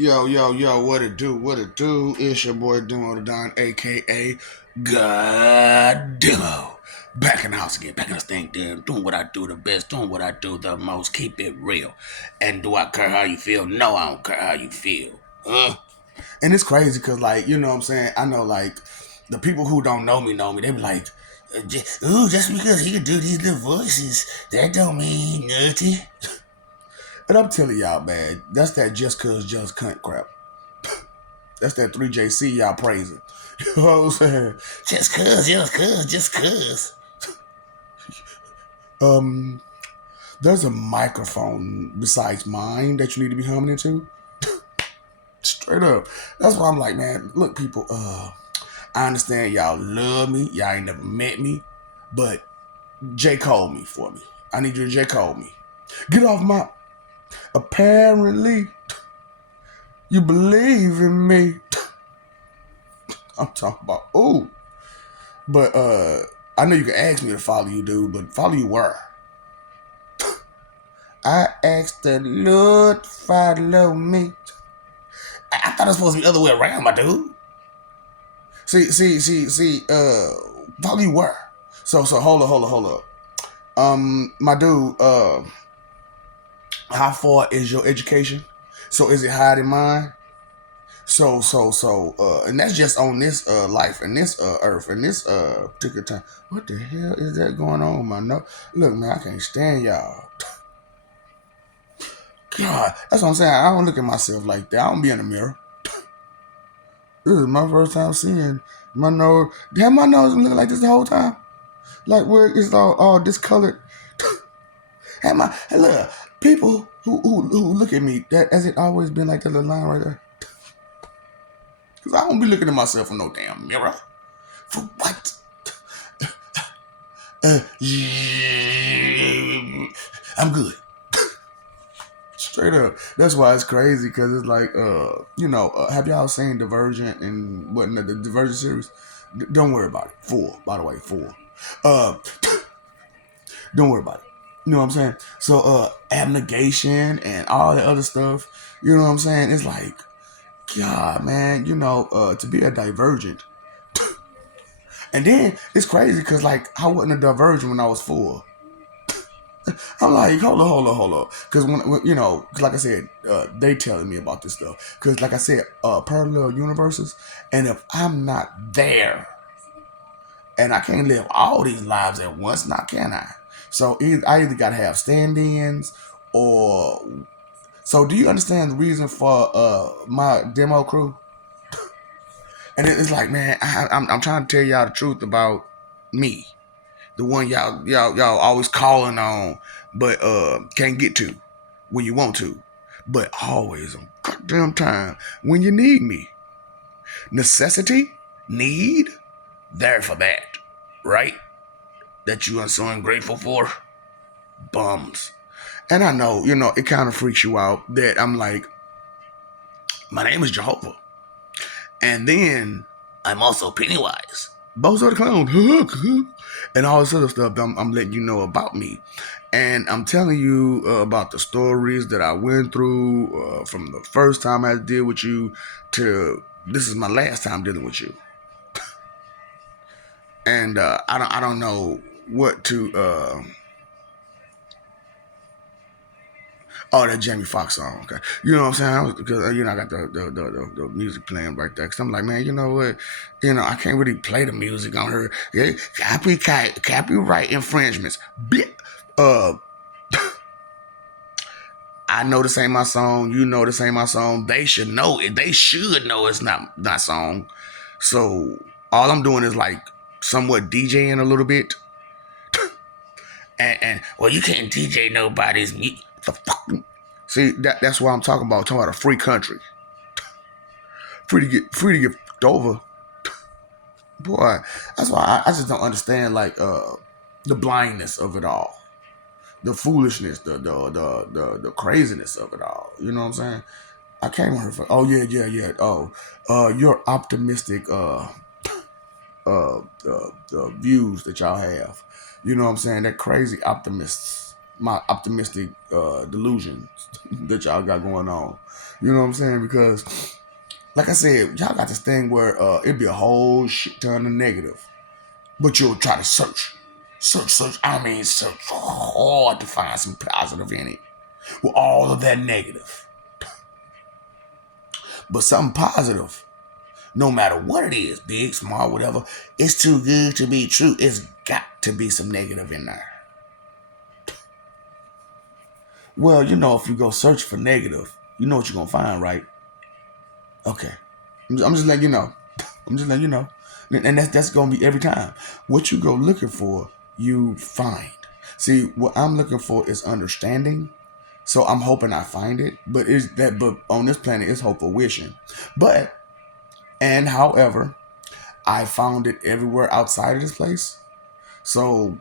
Yo, what it do? What it do? It's your boy Demo the Don, aka God Demo. Back in the house again, back in this thing, damn, doing what I do the best, doing what I do the most, keep it real. And do I care how you feel? No, I don't care how you feel. And it's crazy because, like, you know what I'm saying? I know, like, the people who don't know me. They be like, ooh, just because he can do these little voices, that don't mean nothing. And I'm telling y'all, man, that's that just cunt crap. That's that 3JC y'all praising. You know what I'm saying? Just cuz. Um, there's a microphone besides mine that you need to be humming into. Straight up. That's why I'm like, man, look, people, I understand y'all love me. Y'all ain't never met me. But J. Cole me for me. I need you to J. Cole me. Get off my... Apparently, you believe in me. I'm talking about, ooh. But I know you can ask me to follow you, dude, but follow you where? I asked the Lord follow me. I thought it was supposed to be the other way around, my dude. See, follow you where? So hold up. My dude, how far is your education? So is it higher than mine? And that's just on this life and this earth and this particular time. What the hell is that going on, man? No, look, man, I can't stand y'all. God, that's what I'm saying. I don't look at myself like that. I don't be in the mirror. This is my first time seeing my nose. Have my nose been looking like this the whole time? Like where it's all discolored. Hey, look, people who look at me, that has it always been like that little line right there? Cause I don't be looking at myself in no damn mirror. For what? I'm good. Straight up. That's why it's crazy because it's like, have y'all seen Divergent and whatnot, the Divergent series? Don't worry about it. 4, by the way, 4. Uh, don't worry about it. You know what I'm saying? So, abnegation and all that other stuff, you know what I'm saying? It's like, God, man, to be a divergent. And then it's crazy because, like, I wasn't a divergent when I was 4. I'm like, hold on. Because like I said, they telling me about this stuff. Because like I said, parallel universes. And if I'm not there, and I can't live all these lives at once, now can I? So I either got to have stand-ins or... So do you understand the reason for my demo crew? And it's like, man, I'm trying to tell y'all the truth about me. The one y'all always calling on, but can't get to when you want to, but always on goddamn time when you need me. Necessity, need, there for that, right? That you are so ungrateful for, bums. And I know, it kind of freaks you out that I'm like, my name is Jehovah, and then I'm also Pennywise. Both are the clown. And all this other stuff I'm letting you know about me. And I'm telling you about the stories that I went through from the first time I deal with you to this is my last time dealing with you. And I don't know what to... Oh, that Jamie Foxx song. Okay, you know what I'm saying? Because I got the music playing right there. Cause I'm like, man, you know what? I can't really play the music on her. Yeah, copyright infringements. Uh, I know this ain't my song. You know this ain't my song. They should know it. They should know it's not my song. So all I'm doing is like somewhat DJing a little bit. and well, you can't DJ nobody's music. The fuck. See, that's what I'm talking about. I'm talking about a free country. Free to get fucked over. Boy, that's why I just don't understand like the blindness of it all. The foolishness, the craziness of it all. You know what I'm saying? I came here for Oh, your optimistic views that y'all have. You know what I'm saying? They're crazy optimists. my optimistic delusions that y'all got going on. You know what I'm saying? Because like I said, y'all got this thing where it'd be a whole shit ton of negative, but you'll try to search. I mean, search hard to find some positive in it with all of that negative. But something positive, no matter what it is, big, small, whatever, it's too good to be true. It's got to be some negative in there. Well, if you go search for negative, you know what you're gonna find, right? Okay. I'm just letting you know. I'm just letting you know. And that's gonna be every time. What you go looking for, you find. See, what I'm looking for is understanding. So I'm hoping I find it. But on this planet it's hope for wishing. But and however, I found it everywhere outside of this place. So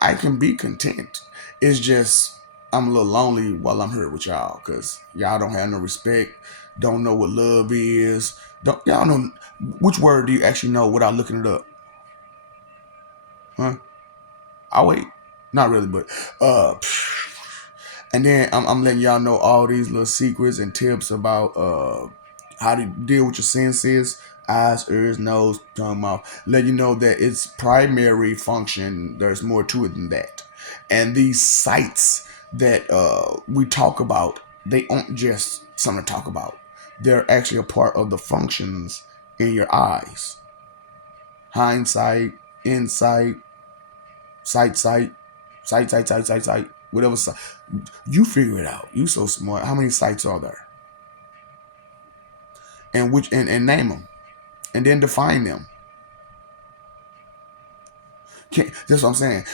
I can be content. It's just I'm a little lonely while I'm here with y'all because y'all don't have no respect, don't know what love is. Don't y'all know which word do you actually know without looking it up? Huh? I'll wait. Not really, but uh and then I'm letting y'all know all these little secrets and tips about how to deal with your senses, eyes, ears, nose, tongue, mouth. Let you know that its primary function, there's more to it than that. And these sites that we talk about, they aren't just something to talk about. They're actually a part of the functions in your eyes. Hindsight, insight, sight, whatever sight. You figure it out. You so smart. How many sites are there? And name them, and then define them. That's what I'm saying.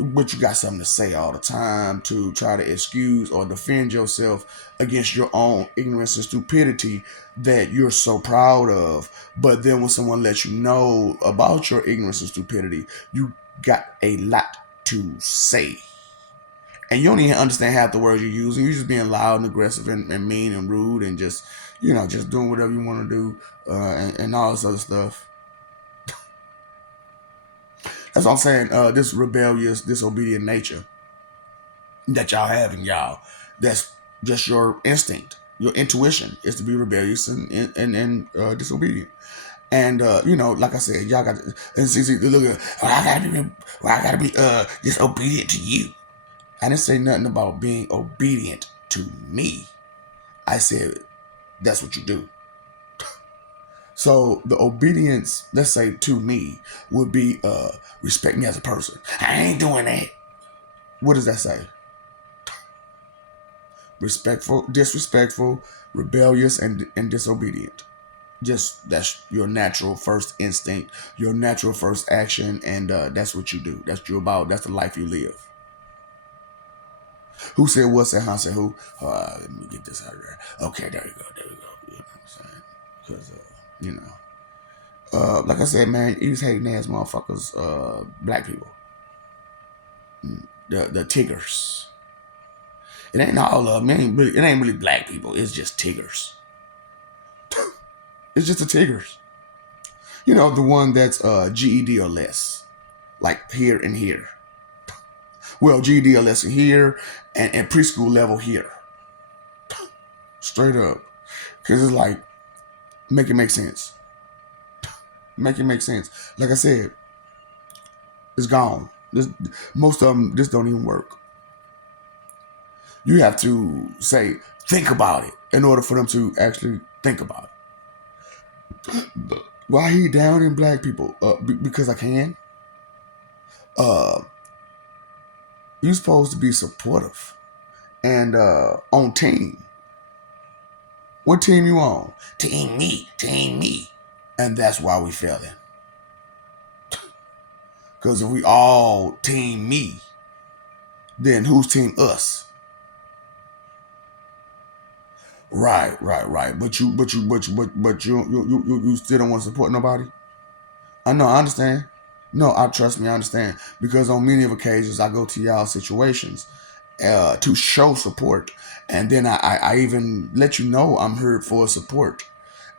But you got something to say all the time to try to excuse or defend yourself against your own ignorance and stupidity that you're so proud of. But then when someone lets you know about your ignorance and stupidity, you got a lot to say. And you don't even understand half the words you're using. You're just being loud and aggressive and mean and rude and just, just doing whatever you want to do and all this other stuff. That's what I'm saying. This rebellious, disobedient nature that y'all have in y'all, that's just your instinct. Your intuition is to be rebellious and disobedient. And like I said, y'all got to, and see, look at, I gotta be disobedient to you. I didn't say nothing about being obedient to me. I said that's what you do. So the obedience, let's say to me, would be respect me as a person. I ain't doing that. What does that say? Respectful, disrespectful, rebellious, and disobedient. Just that's your natural first instinct, your natural first action, and that's what you do. That's what you're about. That's the life you live. Who said what? Said how? Said who? Let me get this out of there. Okay, there you go. There you go. You know what I'm saying? Because like I said, man, these hating ass motherfuckers, black people, the Tiggers. It ain't all of them. It ain't really black people. It's just Tiggers. It's just the Tiggers. The one that's GED or less, like here and here. Well, GED or less here, and preschool level here. Straight up, because it's like make it make sense. Make it make sense. Like I said, it's gone. Most of them, this don't even work. You have to say, think about it in order for them to actually think about it. Why he down in black people? Because I can. You're supposed to be supportive and on team. What team you on? Team me, team me. And that's why we failing. Because if we all team me, then who's team us? Right. But you still don't want to support nobody. I know. I understand. No, trust me. I understand because on many of occasions I go to y'all situations to show support, and then I even let you know I'm here for support,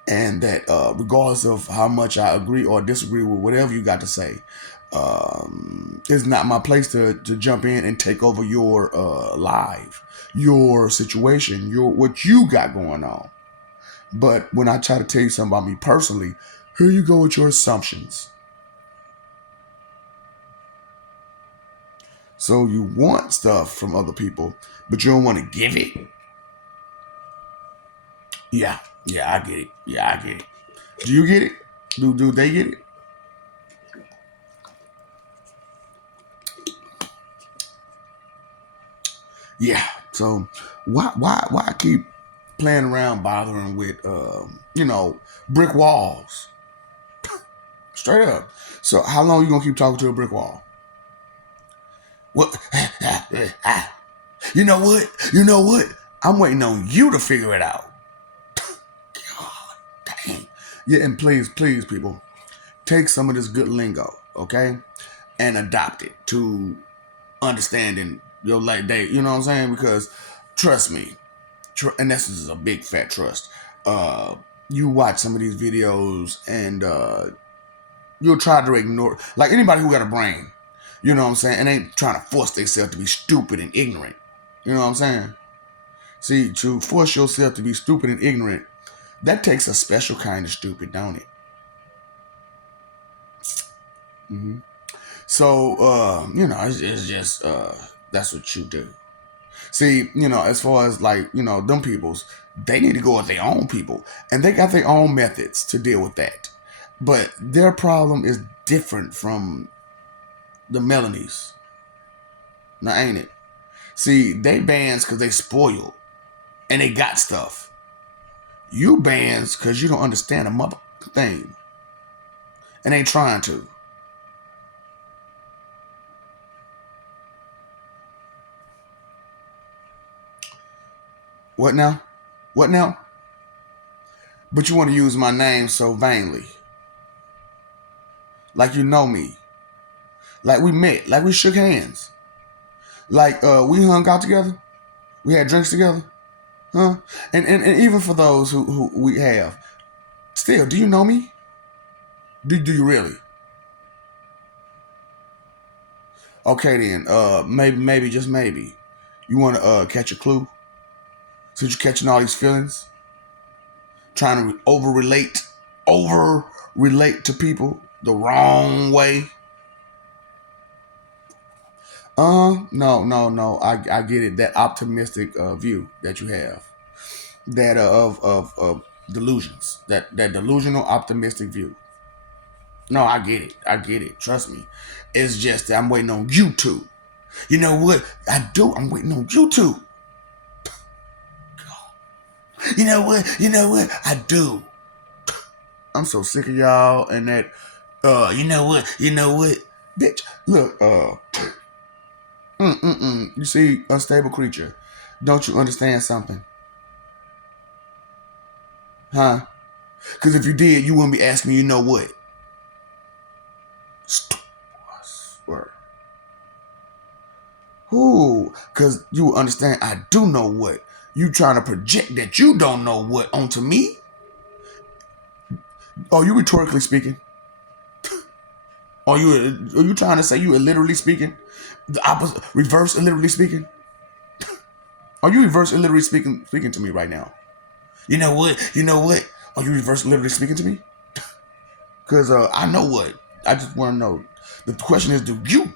and that regardless of how much I agree or disagree with whatever you got to say, It's not my place to jump in and take over your life, your situation, your what you got going on. But when I try to tell you something about me personally, here you go with your assumptions. So you want stuff from other people, but you don't want to give it. Yeah, yeah, I get it. Yeah, I get it. Do you get it? Do they get it? Yeah. So why I keep playing around bothering with brick walls? Straight up. So how long you gonna keep talking to a brick wall? What? You know what? You know what? I'm waiting on you to figure it out. God dang. Yeah, and please, people, take some of this good lingo, okay, and adopt it to understanding your like day. You know what I'm saying? Because trust me, and this is a big fat trust. Uh, you watch some of these videos and you'll try to ignore, like anybody who got a brain. You know what I'm saying? And ain't trying to force themselves to be stupid and ignorant. You know what I'm saying? See, to force yourself to be stupid and ignorant, that takes a special kind of stupid, don't it? Hmm. So, it's just that's what you do. See, as far as like, them peoples, they need to go with their own people. And they got their own methods to deal with that. But their problem is different from the Melanies. Now, ain't it? See, they bands because they spoiled and they got stuff. You bands because you don't understand a mother thing and ain't trying to. What now? What now? But you want to use my name so vainly. Like you know me. Like we met. Like we shook hands. Like we hung out together. We had drinks together. Huh? And even for those who we have, still, do you know me? Do you really? Okay then. Maybe just maybe. You wanna catch a clue? Since you're catching all these feelings, trying to over relate to people the wrong way. No. I get it. That optimistic view that you have, that of delusions, that delusional optimistic view. No, I get it. I get it. Trust me. It's just that I'm waiting on you to. You know what? I do. I'm waiting on you to. You know what? You know what? I do. I'm so sick of y'all and that. You know what? You know what? Bitch, look. You see, unstable creature. Don't you understand something? Huh? Because if you did, you wouldn't be asking me, you know what? I swear. Who? Because you understand, I do know what. You trying to project that you don't know what onto me? Are you rhetorically speaking? Are you trying to say you are literally speaking? The opposite, reverse illiterally speaking? Are you reverse illiterally speaking to me right now? You know what? You know what? Are you reverse illiterally speaking to me? Because I know what. I just want to know. The question is, do you?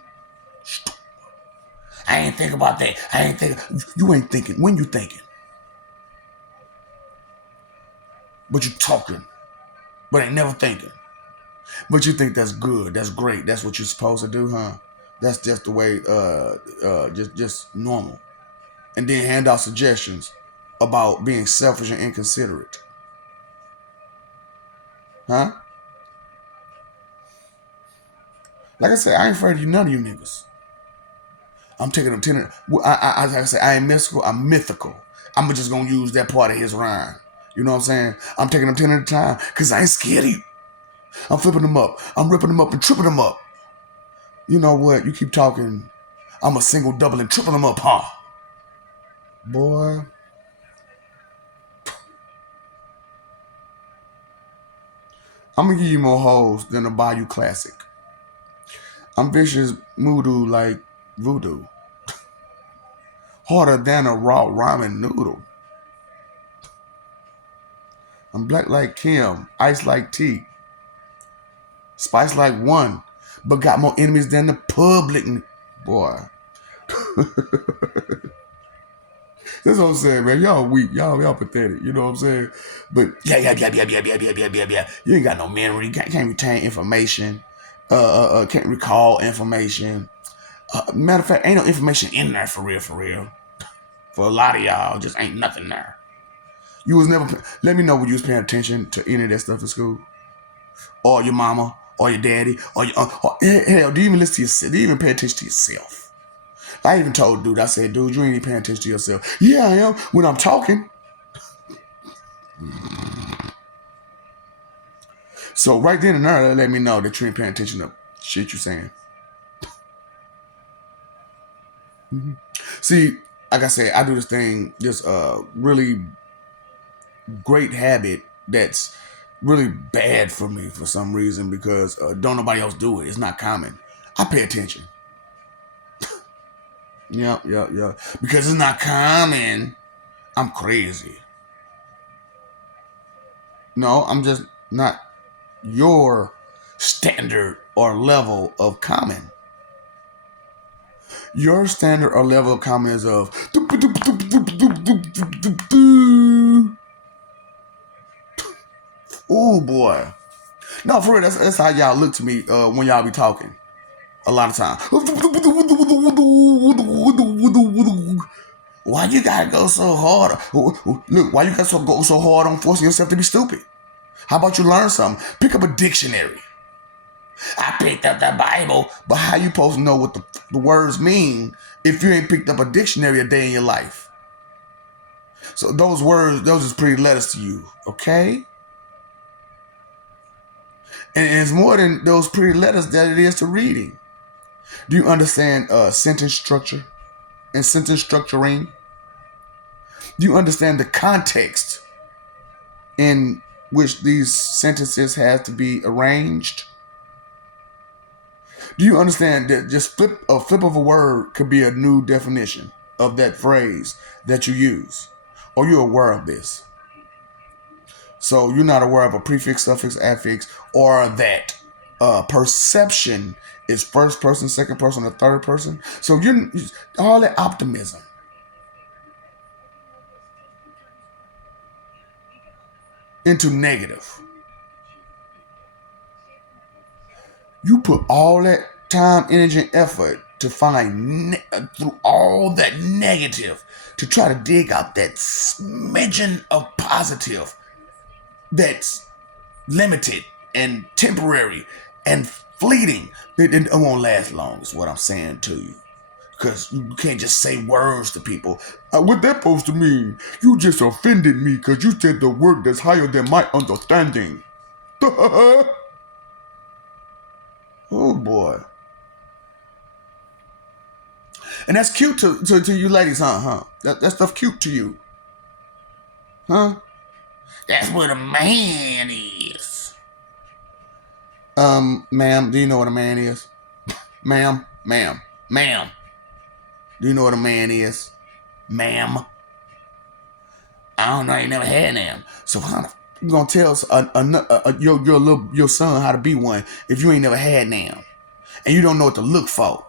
I ain't think about that. I ain't think. You ain't thinking. When you thinking? But you talking. But ain't never thinking. But you think that's good. That's great. That's what you're supposed to do, huh? That's just the way. Just normal. And then hand out suggestions about being selfish and inconsiderate, huh? Like I said, I ain't afraid of you, none of you niggas. I'm taking them 10. Like I say, I ain't mystical. I'm mythical. I'm just gonna use that part of his rhyme. You know what I'm saying? I'm taking them 10 at a time because I ain't scared of you. I'm flipping them up. I'm ripping them up and tripping them up. You know what? You keep talking. I'm a single, double, and triple them up, huh? Boy, I'm gonna give you more hoes than a Bayou Classic. I'm vicious moodoo like voodoo. Harder than a raw ramen noodle. I'm black like Kim, ice like tea, spice like one, but got more enemies than the public. Boy, that's what I'm saying, man. Y'all weak, y'all pathetic. You know what I'm saying? But yeah. You ain't got no memory. Can't retain information. Can't recall information. Matter of fact, ain't no information in there for real, for real. For a lot of y'all, just ain't nothing there. You was never. Let me know when you was paying attention to any of that stuff in school, or your mama, or your daddy, or your or, hell. Do you even listen to yourself? Do you even pay attention to yourself? I even told dude. I said, dude, you ain't even paying attention to yourself. Yeah, I am when I'm talking. So right then and there, let me know that you ain't paying attention to shit you saying. See, like I said, I do this thing, this really great habit that's really bad for me for some reason because don't nobody else do it. It's not common. I pay attention. Yeah. Because it's not common. I'm crazy. No, I'm just not your standard or level of common. Your standard or level of common is of oh boy. No, for real, that's how y'all look to me when y'all be talking. A lot of time. Why you gotta go so hard? Look, why you gotta go so hard on forcing yourself to be stupid? How about you learn something? Pick up a dictionary. I picked up the Bible, but how you supposed to know what the words mean if you ain't picked up a dictionary a day in your life? So those words, those is pretty letters to you, okay? And it's more than those pretty letters that it is to reading. Do you understand sentence structure and sentence structuring? Do you understand the context in which these sentences have to be arranged? Do you understand that just a flip of a word could be a new definition of that phrase that you use? Or you're aware of this? So you're not aware of a prefix, suffix, affix, or that perception is first person, second person, or third person. So you're all that optimism into negative. You put all that time, energy, and effort to find through all that negative to try to dig out that smidgen of positive that's limited and temporary and fleeting. It won't last long, is what I'm saying to you. Because you can't just say words to people. What that supposed to mean? You just offended me because you said the word that's higher than my understanding. Oh boy. And that's cute to you ladies, huh? That stuff cute to you. Huh? That's what a man is. Ma'am, do you know what a man is? Ma'am. Do you know what a man is? Ma'am. I don't know, I ain't never had them. So how you gonna tell your son how to be one if you ain't never had them and you don't know what to look for?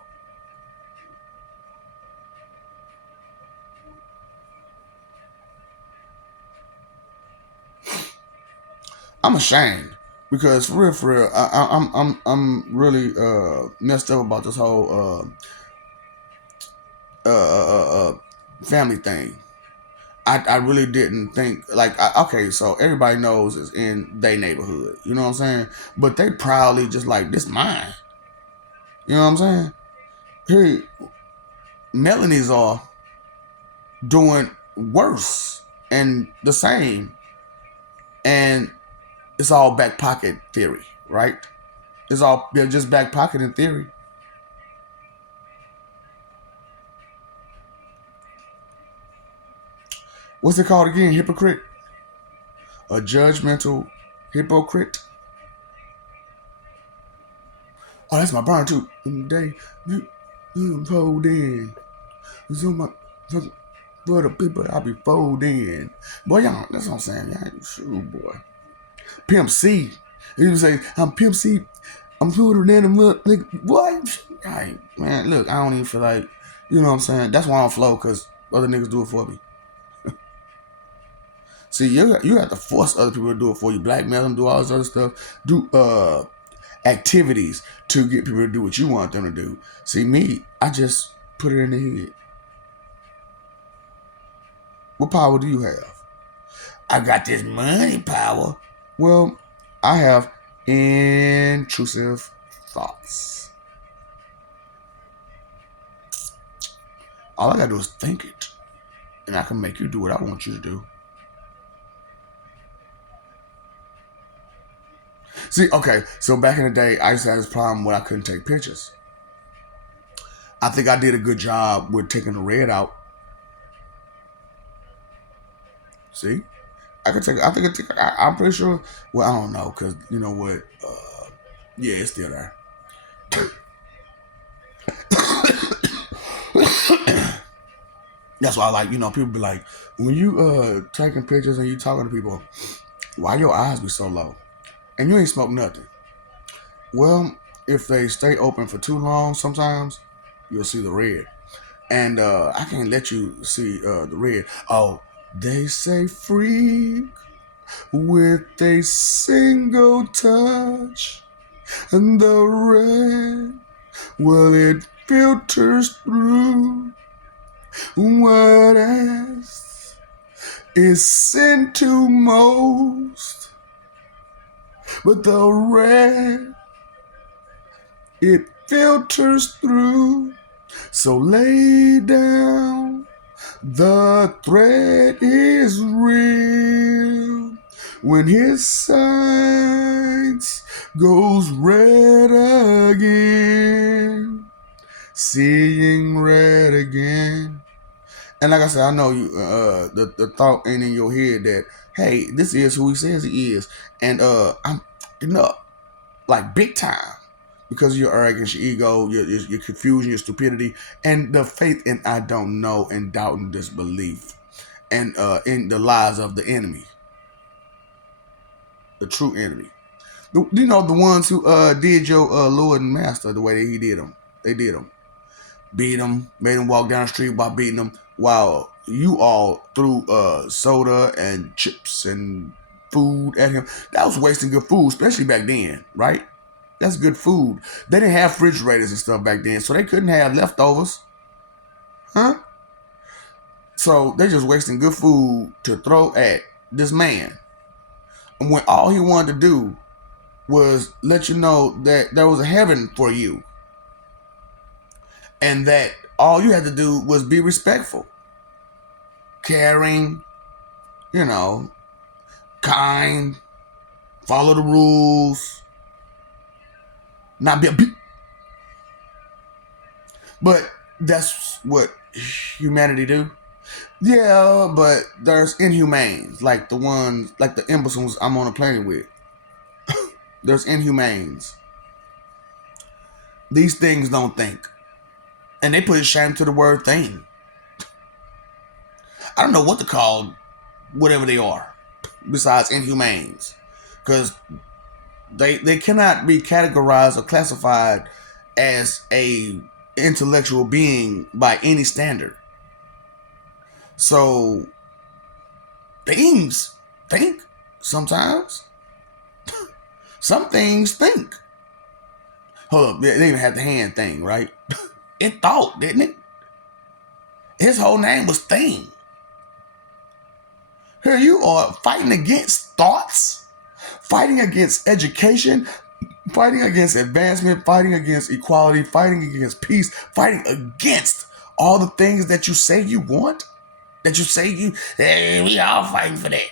I'm ashamed because for real, I'm really messed up about this whole family thing. I really didn't think like okay, so everybody knows it's in their neighborhood, you know what I'm saying? But they proudly just like this mine, you know what I'm saying? Hey, Melanie's are doing worse and the same, and it's all back pocket theory, right? It's all they're just back pocket in theory. What's it called again? Hypocrite? A judgmental hypocrite? Oh, that's my burn too. In the day, fold in. So my for the people I be folding. Boy, y'all, that's what I'm saying. Y'all ain't sure, boy. Pimp C. You say, I'm Pimp C. I'm smoother than a milk. Nigga, what? Man, look, I don't even feel like, you know what I'm saying? That's why I don't flow, because other niggas do it for me. See, you have to force other people to do it for you. Blackmail them, do all this other stuff. Do activities to get people to do what you want them to do. See, me, I just put it in the head. What power do you have? I got this money power. Well, I have intrusive thoughts. All I gotta do is think it, and I can make you do what I want you to do. See, okay, so back in the day, I used to have this problem where I couldn't take pictures. I think I did a good job with taking the red out. See, I could take. I think I'm pretty sure. Well, I don't know, cause you know what? Yeah, it's still there. That's why I like, people be like, when you taking pictures and you talking to people, why your eyes be so low? And you ain't smoke nothing. Well, if they stay open for too long, sometimes you'll see the red. And I can't let you see the red. Oh, they say freak with a single touch. And the red, well, it filters through what else is sent to most. But the red, it filters through. So lay down, the threat is real. When his sights goes red again, seeing red again. And like I said, I know you. The thought ain't in your head that, hey, this is who he says he is, and I'm like big time, because of your arrogance, your ego, your confusion, your stupidity, and the faith in I don't know, and doubt and disbelief, and in the lies of the enemy, the true enemy. The ones who did your Lord and Master the way that he did them. They did them, beat him, made him walk down the street by beating him, while you all threw soda and chips and food at him. That was wasting good food, especially back then, right? That's good food. They didn't have refrigerators and stuff back then, so they couldn't have leftovers. Huh? So they're just wasting good food to throw at this man. And when all he wanted to do was let you know that there was a heaven for you, and that all you had to do was be respectful, caring, you know, kind, follow the rules, not be a beat. But that's what humanity do. Yeah, but there's inhumanes, like the ones, like the imbeciles I'm on a plane with. There's inhumanes. These things don't think. And they put a shame to the word thing. I don't know what to call whatever they are, besides inhumanes. Because they cannot be categorized or classified as a intellectual being by any standard. So things think sometimes. Some things think. Hold up, they even had the hand thing, right? It thought, didn't it? His whole name was Thing. Here you are fighting against thoughts, fighting against education, fighting against advancement, fighting against equality, fighting against peace, fighting against all the things that you say you want, that you say hey, we all fighting for that.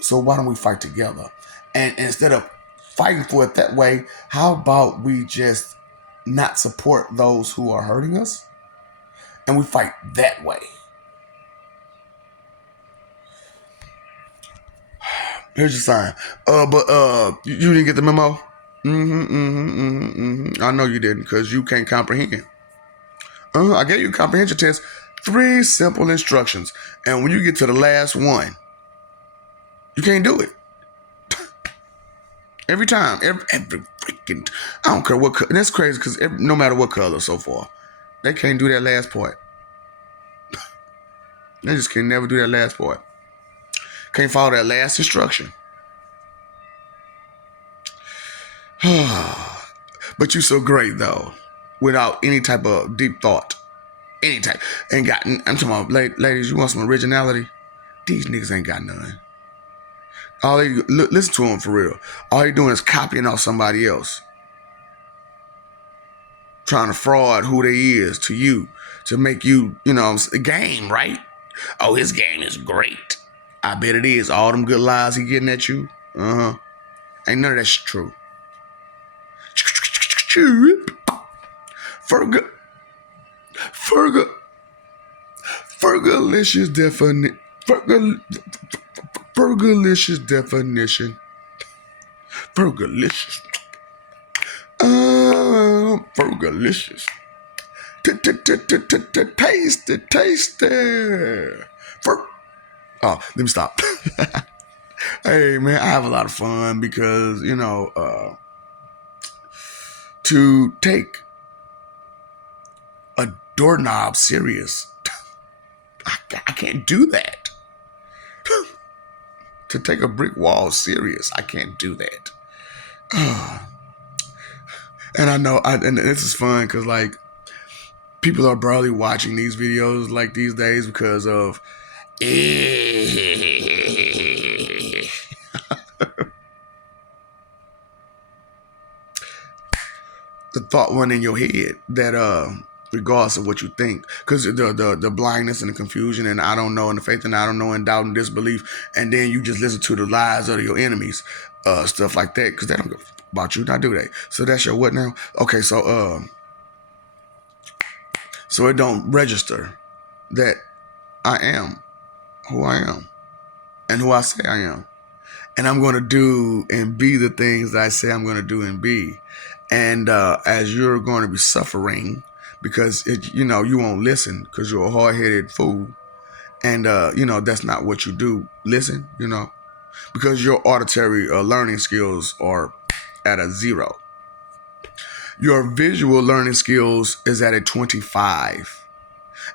So why don't we fight together? And instead of fighting for it that way, how about we just not support those who are hurting us, and we fight that way? Here's your sign. But you didn't get the memo? I know you didn't, because you can't comprehend. I gave you a comprehension test. 3 simple instructions. And when you get to the last one, you can't do it. Every time. Every freaking... I don't care what color. And that's crazy, because no matter what color so far, they can't do that last part. They just can never do that last part. Can't follow that last instruction. But you so great, though, without any type of deep thought. Any type. I'm talking about, ladies, you want some originality? These niggas ain't got none. Listen to them for real. All they doing is copying off somebody else. Trying to fraud who they is to you. To make you, a game, right? Oh, his game is great. I bet it is. All them good lies he getting at you. Ain't none of that shit true. Fergalicious definition. Fergalicious definition. Fergalicious. Fergalicious. Tasty. Oh, let me stop. Hey, man, I have a lot of fun because, to take a doorknob serious, I can't do that. To take a brick wall serious, I can't do that. And I know, and this is fun because, like, people are barely watching these videos, like, these days because of the thought one in your head that regardless of what you think, because the blindness and the confusion and I don't know and the faith and I don't know and doubt and disbelief, and then you just listen to the lies of your enemies, stuff like that, because they don't give about you, not do they? So that's your what now? Okay, so it don't register that I am who I am and who I say I am. And I'm going to do and be the things that I say I'm going to do and be. And as you're going to be suffering because, you won't listen because you're a hard-headed fool. And, that's not what you do. Listen, because your auditory learning skills are at a 0. Your visual learning skills is at a 25.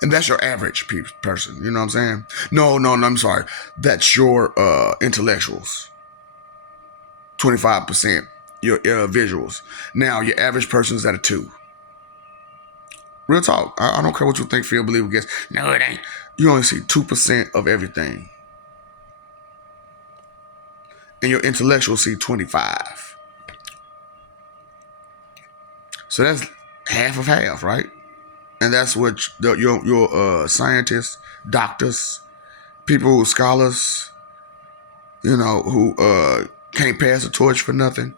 And that's your average person. You know what I'm saying? No, I'm sorry. That's your intellectuals. 25%. Your visuals. Now, your average person is at a 2. Real talk. I don't care what you think, feel, believe, guess. No, it ain't. You only see 2% of everything. And your intellectuals see 25. So that's half of half, right? And that's what your scientists, doctors, people, scholars, who can't pass the torch for nothing.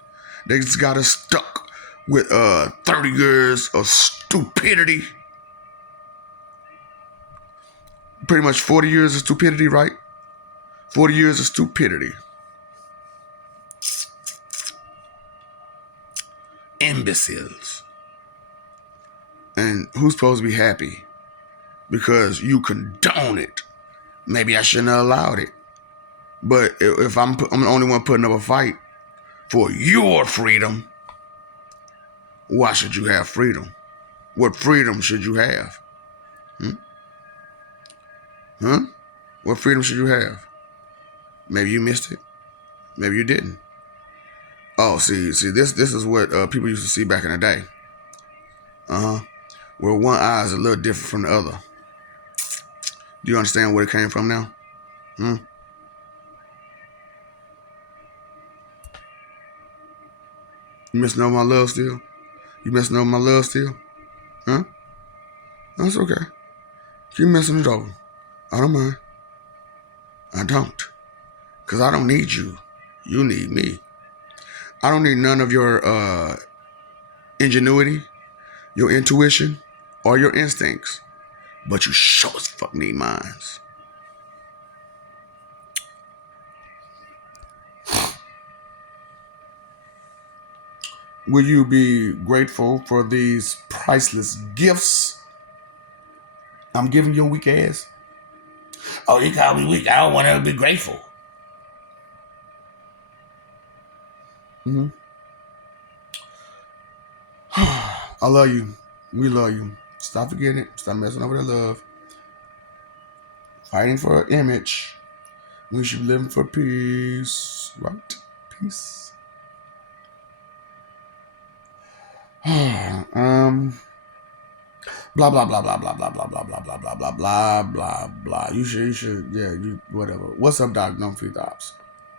They just got us stuck with 30 years of stupidity. Pretty much 40 years of stupidity, right? 40 years of stupidity. Imbeciles. And who's supposed to be happy? Because you condone it. Maybe I shouldn't have allowed it. But if I'm the only one putting up a fight for your freedom, why should you have freedom? What freedom should you have? What freedom should you have? Maybe you missed it. Maybe you didn't. Oh, see, this is what people used to see back in the day. Where one eye is a little different from the other. Do you understand where it came from now? You missing over my love still? You messing over my love still? Huh? That's okay. Keep messing it over. I don't mind. I don't. Because I don't need you. You need me. I don't need none of your ingenuity, your intuition, or your instincts. But you sure as fuck need mine. Will you be grateful for these priceless gifts I'm giving your weak ass? Oh, you call me weak. I don't want to be grateful. Hmm. I love you. We love you. Stop forgetting it. Stop messing over the love. Fighting for an image. We should be living for peace. Right? Peace. um. Blah blah blah blah blah blah blah blah blah blah blah blah blah blah blah. You should. Yeah. You whatever. What's up, Doc? No free thoughts.